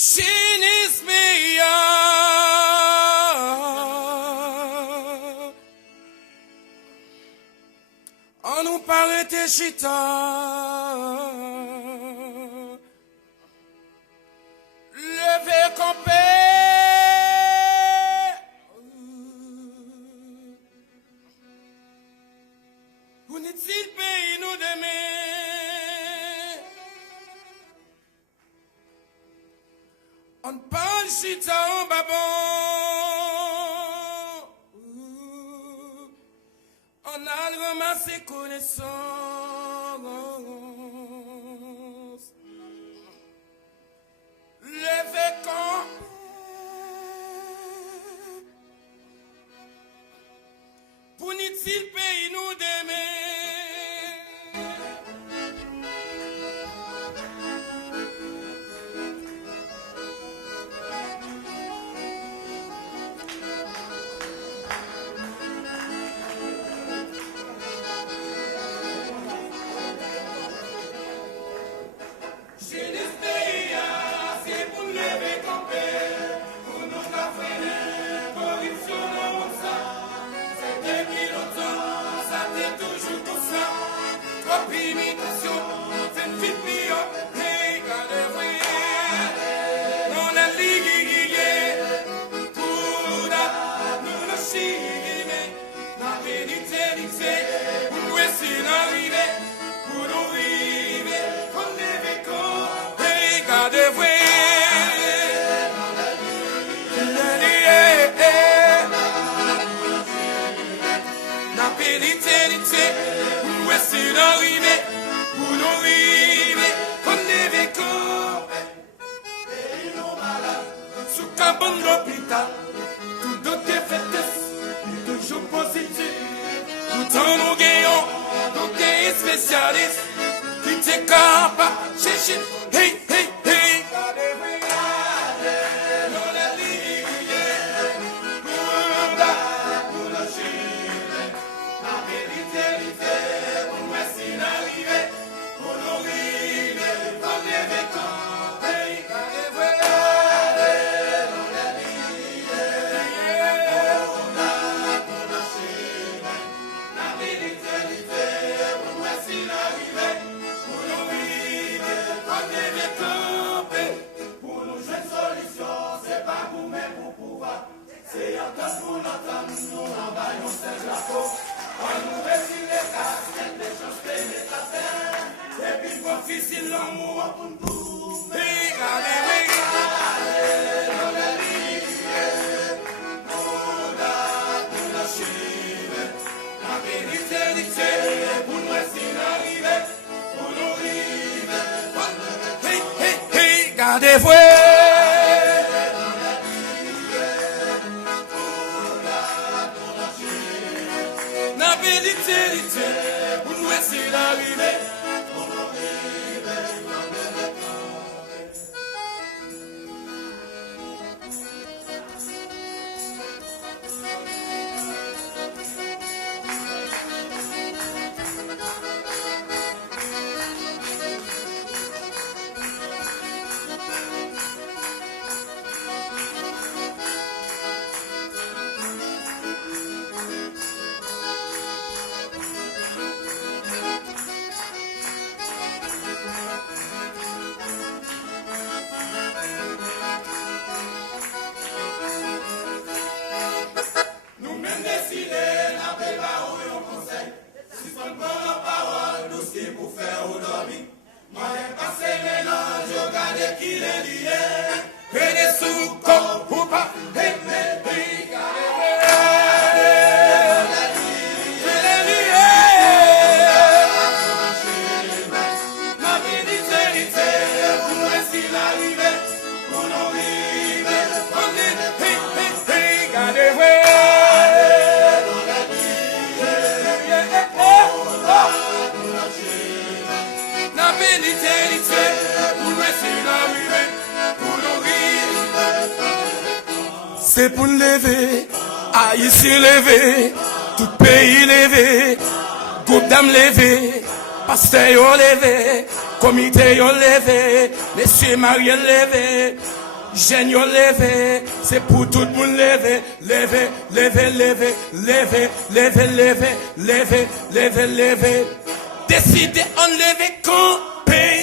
Chinis me ya, on nous parle de chita, levé campé, où n'est-il pays nous demain? On parle chita en babon, on a ramassé connaissance. Levé quand pour n'est-il pays nous d'aimer? Tout d'autres fêtes, toujours positif. Pourtant nous gagnons, nous des spécialistes qui t'es capable de chercher. Hey, hey, hey. Gardez-vous. La vérité, pour nous essayer d'arriver. C'est pour lever, Haïtien lever, tout pays lever, groupe d'âme lever, pasteur yo lever, comité yo lever, messieurs mariés lever, Jeune yo levé, c'est pour tout le monde lever, lever, lever, lever, lever, lever, lever, lever, lever, lever. Décidez en lever, camper.